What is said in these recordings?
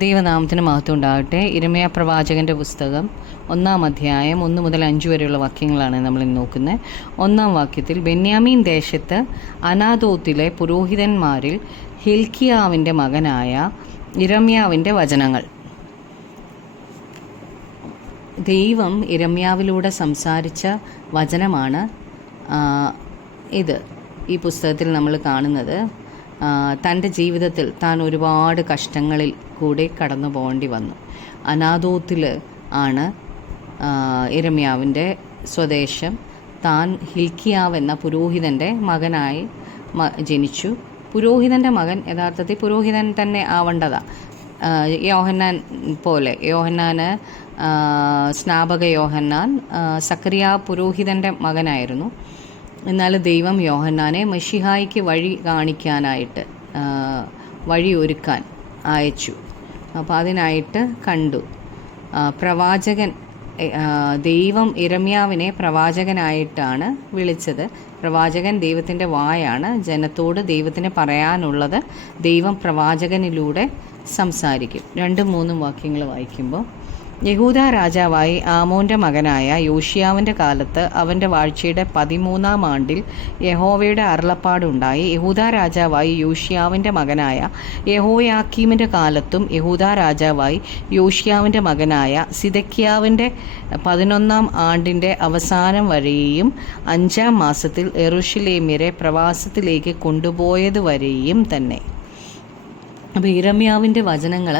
ദൈവനാമത്തിന് മഹത്വം ഉണ്ടാകട്ടെ. ഇരമ്യാ പ്രവാചകൻ്റെ പുസ്തകം 1-ാം അധ്യായം 1 മുതൽ 5 വരെയുള്ള വാക്യങ്ങളാണ് നമ്മൾ ഇന്ന് നോക്കുന്നത്. 1-ാം വാക്യത്തിൽ, ബെന്യാമീൻ ദേശത്ത് അനാഥോത്തിലെ പുരോഹിതന്മാരിൽ ഹിൽക്കിയാവിൻ്റെ മകനായ ഇരമ്യാവിൻ്റെ വചനങ്ങൾ. ദൈവം ഇരമ്യാവിലൂടെ സംസാരിച്ച വചനമാണ് ഈ പുസ്തകത്തിൽ നമ്മൾ കാണുന്നത്. തൻ്റെ ജീവിതത്തിൽ താൻ ഒരുപാട് കഷ്ടങ്ങളിൽ കൂടെ കടന്നു പോകേണ്ടി വന്നു. അനാഥോത്തിൽ ആണ് ഇരമ്യാവിൻ്റെ സ്വദേശം. താൻ ഹിൽക്കിയാവ് എന്ന പുരോഹിതൻ്റെ മകനായി ജനിച്ചു. പുരോഹിതൻ്റെ മകൻ യഥാർത്ഥത്തിൽ പുരോഹിതൻ തന്നെ ആവേണ്ടതാണ്. യോഹന്നാന് സ്നാപക യോഹന്നാൻ സക്കറിയ പുരോഹിതൻ്റെ മകനായിരുന്നു. എന്നാൽ ദൈവം യോഹന്നാനെ മശിഹായിക്ക് വഴി കാണിക്കാനായിട്ട് വഴിയൊരുക്കാൻ അയച്ചു. അപ്പോൾ അതിനായിട്ട് കണ്ടു. പ്രവാചകൻ ദൈവം ഇരമ്യാവിനെ പ്രവാചകനായിട്ടാണ് വിളിച്ചത്. പ്രവാചകൻ ദൈവത്തിൻ്റെ വായാണ്. ജനത്തോട് ദൈവത്തിന് പറയാനുള്ളത് ദൈവം പ്രവാചകനിലൂടെ സംസാരിക്കും. 2-3 വാക്യങ്ങൾ വായിക്കുമ്പോൾ, യഹൂദ രാജാവായി ആമോൻ്റെ മകനായ യോശിയാവിൻ്റെ കാലത്ത് അവൻ്റെ വാഴ്ചയുടെ 13-ാം ആണ്ടിൽ യഹോവയുടെ അരുളപ്പാടുണ്ടായി. യഹൂദ രാജാവായി യോശിയാവിൻ്റെ മകനായ യഹോയാക്കീമിൻ്റെ കാലത്തും യഹൂദ രാജാവായി യോശിയാവിൻ്റെ മകനായ സിദെക്കിയാവിൻ്റെ 11-ാം ആണ്ടിൻ്റെ അവസാനം വരെയും 5-ാം മാസത്തിൽ യെരൂശലേമ്യരെ പ്രവാസത്തിലേക്ക് കൊണ്ടുപോയതുവരെയും തന്നെ. അപ്പോൾ ഇരമ്യാവിൻ്റെ വചനങ്ങൾ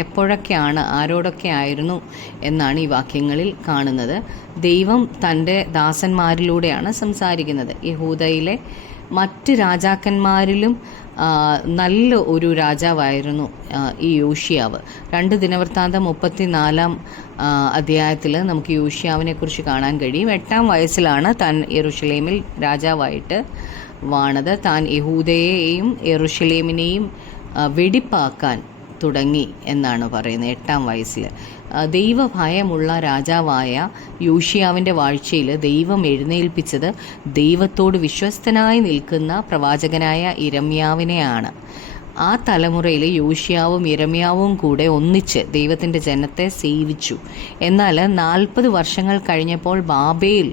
എപ്പോഴൊക്കെയാണ്, ആരോടൊക്കെ ആയിരുന്നു എന്നാണ് ഈ വാക്യങ്ങളിൽ കാണുന്നത്. ദൈവം തൻ്റെ ദാസന്മാരിലൂടെയാണ് സംസാരിക്കുന്നത്. യഹൂദയിലെ മറ്റ് രാജാക്കന്മാരിലും നല്ല ഒരു രാജാവായിരുന്നു ഈ യോശിയാവ്. 2 ദിനവൃത്താന്തം 34-ാം അധ്യായത്തിൽ നമുക്ക് യോശിയാവിനെ കുറിച്ച് കാണാൻ കഴിയും. 8-ാം വയസ്സിലാണ് താൻ യെരൂശലേമിൽ രാജാവായിട്ട് വാണത്. താൻ യഹൂദയെയും യെരൂശലേമിനെയും വെടിപ്പാക്കാൻ തുടങ്ങി എന്നാണ് പറയുന്നത്. 8-ാം വയസ്സിൽ ദൈവഭയമുള്ള രാജാവായ യോശിയാവിൻ്റെ വാഴ്ചയിൽ ദൈവം എഴുന്നേൽപ്പിച്ചത് ദൈവത്തോട് വിശ്വസ്തനായി നിൽക്കുന്ന പ്രവാചകനായ ഇരമ്യാവിനെയാണ്. ആ തലമുറയിൽ യോശിയാവും ഇരമ്യാവും കൂടെ ഒന്നിച്ച് ദൈവത്തിൻ്റെ ജനത്തെ സേവിച്ചു. എന്നാൽ 40 വർഷങ്ങൾ കഴിഞ്ഞപ്പോൾ ബാബേൽ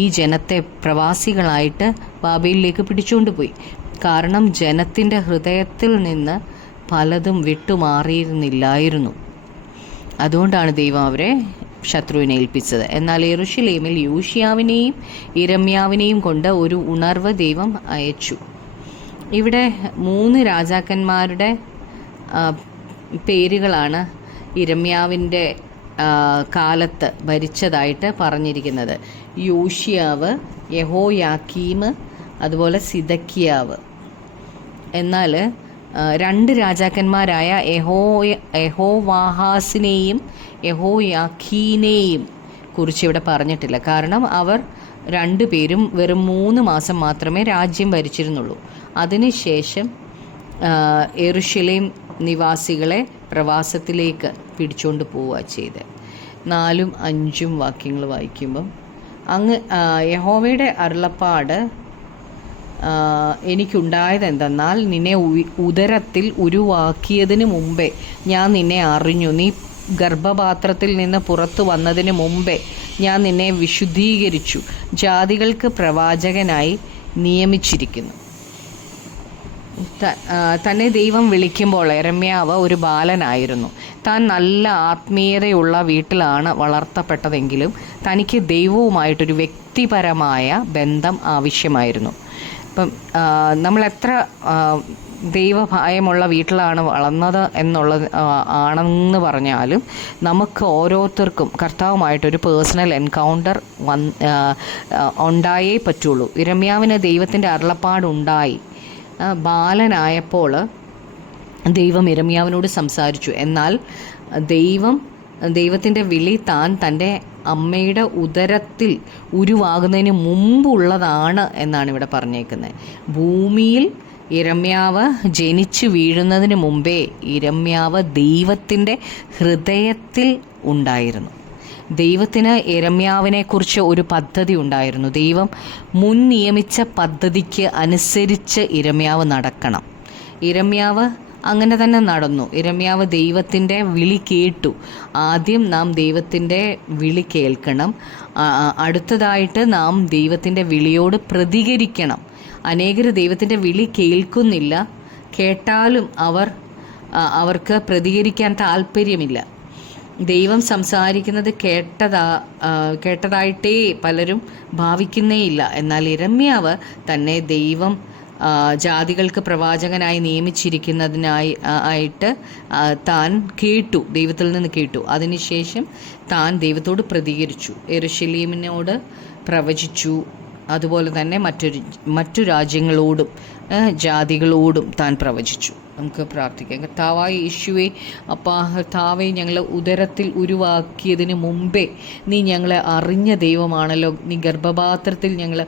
ഈ ജനത്തെ പ്രവാസികളായിട്ട് ബാബേലിലേക്ക് പിടിച്ചുകൊണ്ടുപോയി. കാരണം ജനത്തിൻ്റെ ഹൃദയത്തിൽ നിന്ന് പലതും വിട്ടുമാറിയിരുന്നില്ലായിരുന്നു. അതുകൊണ്ടാണ് ദൈവം അവരെ ശത്രുവിനെ ഏൽപ്പിച്ചത്. എന്നാൽ യെരൂശലേമിൽ യോശിയാവിനെയും ഇരമ്യാവിനെയും കൊണ്ട് ഒരു ഉണർവ് ദൈവം അയച്ചു. ഇവിടെ 3 രാജാക്കന്മാരുടെ പേരുകളാണ് ഇരമ്യാവിൻ്റെ കാലത്ത് ഭരിച്ചതായിട്ട് പറഞ്ഞിരിക്കുന്നത്. യോശിയാവ്, യഹോയാക്കീം, അതുപോലെ സിദെക്കിയാവ്. എന്നാൽ 2 രാജാക്കന്മാരായ യഹോവാഹാസിനെയും യഹോയാഖീനെയും കുറിച്ച് ഇവിടെ പറഞ്ഞിട്ടില്ല. കാരണം അവർ 2 പേരും വെറും 3 മാസം മാത്രമേ രാജ്യം ഭരിച്ചിരുന്നുള്ളൂ. അതിനുശേഷം യെരൂശലേം നിവാസികളെ പ്രവാസത്തിലേക്ക് പിടിച്ചുകൊണ്ട് പോവുക ചെയ്ത്. 4-ഉം 5-ഉം വാക്യങ്ങൾ വായിക്കുമ്പം, അങ്ങ് യഹോവയുടെ അരുളപ്പാട് എനിക്കുണ്ടായത് എന്തെന്നാൽ, നിന്നെ ഉദരത്തിൽ ഉരുവാക്കിയതിന് മുമ്പേ ഞാൻ നിന്നെ അറിഞ്ഞു. നീ ഗർഭപാത്രത്തിൽ നിന്ന് പുറത്തു വന്നതിന് മുമ്പേ ഞാൻ നിന്നെ വിശുദ്ധീകരിച്ചു. ജാതികൾക്ക് പ്രവാചകനായി നിയമിച്ചിരിക്കുന്നു. തന്നെ ദൈവം വിളിക്കുമ്പോൾ ഇരമ്യാവ് ഒരു ബാലനായിരുന്നു. താൻ നല്ല ആത്മീയതയുള്ള വീട്ടിലാണ് വളർത്തപ്പെട്ടതെങ്കിലും തനിക്ക് ദൈവവുമായിട്ടൊരു വ്യക്തിപരമായ ബന്ധം ആവശ്യമായിരുന്നു. ഇപ്പം നമ്മൾ എത്ര ദൈവഭയമുള്ള വീട്ടിലാണ് വളർന്നത് ആണെന്ന് പറഞ്ഞാലും നമുക്ക് ഓരോരുത്തർക്കും കർത്താവുമായിട്ടൊരു പേഴ്സണൽ എൻകൗണ്ടർ ഉണ്ടായേ പറ്റുള്ളൂ. ഇരമ്യാവിന് ദൈവത്തിൻ്റെ അരുളപ്പാടുണ്ടായി. ബാലനായപ്പോൾ ദൈവം ഇരമ്യാവിനോട് സംസാരിച്ചു. എന്നാൽ ദൈവത്തിൻ്റെ വിളി താൻ തൻ്റെ അമ്മയുടെ ഉദരത്തിൽ ഉരുവാകുന്നതിന് മുമ്പുള്ളതാണ് എന്നാണ് ഇവിടെ പറഞ്ഞേക്കുന്നത്. ഭൂമിയിൽ ഇരമ്യാവ് ജനിച്ചു വീഴുന്നതിന് മുമ്പേ ഇരമ്യാവ് ദൈവത്തിൻ്റെ ഹൃദയത്തിൽ ഉണ്ടായിരുന്നു. ദൈവത്തിന് യെരമ്യാവിനെക്കുറിച്ച് ഒരു പദ്ധതി ഉണ്ടായിരുന്നു. ദൈവം മുൻ നിയമിച്ച പദ്ധതിക്ക് അനുസരിച്ച് യെരമ്യാവ് നടക്കണം. യെരമ്യാവ് അങ്ങനെ തന്നെ നടന്നു. യിരെമ്യാവ് ദൈവത്തിൻ്റെ വിളി കേട്ടു. ആദ്യം നാം ദൈവത്തിൻ്റെ വിളി കേൾക്കണം. അടുത്തതായിട്ട് നാം ദൈവത്തിൻ്റെ വിളിയോട് പ്രതികരിക്കണം. അനേകർ ദൈവത്തിൻ്റെ വിളി കേൾക്കുന്നില്ല, കേട്ടാലും അവർക്ക് പ്രതികരിക്കാൻ താല്പര്യമില്ല. ദൈവം സംസാരിക്കുന്നത് കേട്ടതായിട്ടേ പലരും ഭാവിക്കുന്നേയില്ല. എന്നാൽ യിരെമ്യാവ് തന്നെ ദൈവം ജാതികൾക്ക് പ്രവാചകനായി നിയമിച്ചിരിക്കുന്നതിനായിട്ട് താൻ കേട്ടു, ദൈവത്തിൽ നിന്ന് കേട്ടു. അതിനുശേഷം താൻ ദൈവത്തോട് പ്രതികരിച്ചു, യെരൂശലേമിനോട് പ്രവചിച്ചു. അതുപോലെ തന്നെ മറ്റു രാജ്യങ്ങളോടും ജാതികളോടും താൻ പ്രവചിച്ചു. നമുക്ക് പ്രാർത്ഥിക്കാം. കർത്താവായ യേശുവേ, അപ്പാ കർത്താവെ, ഞങ്ങളെ ഉദരത്തിൽ ഉരുവാക്കിയതിന് മുമ്പേ നീ ഞങ്ങളെ അറിഞ്ഞ ദൈവമാണല്ലോ. നീ ഗർഭപാത്രത്തിൽ ഞങ്ങൾ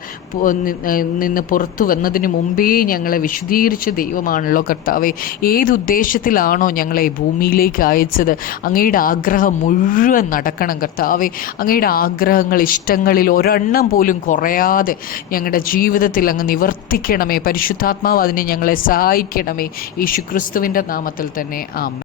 നിന്ന് പുറത്തു വന്നതിന് മുമ്പേ ഞങ്ങളെ വിശുദ്ധീകരിച്ച ദൈവമാണല്ലോ കർത്താവെ. ഏതുദ്ദേശത്തിലാണോ ഞങ്ങളെ ഭൂമിയിലേക്ക് അയച്ചത്, അങ്ങയുടെ ആഗ്രഹം മുഴുവൻ നടക്കണം കർത്താവെ. അങ്ങയുടെ ആഗ്രഹങ്ങൾ, ഇഷ്ടങ്ങളിൽ ഒരെണ്ണം പോലും കുറയാതെ ഞങ്ങളുടെ ജീവിതത്തിൽ അങ്ങ് നിവർത്തിക്കണമേ. പരിശുദ്ധാത്മാവ് അതിനെ ഞങ്ങളെ സഹായിക്കണമേ. യേശുക്രിസ്തുവിൻ്റെ നാമത്തിൽ തന്നെ ആമേൻ.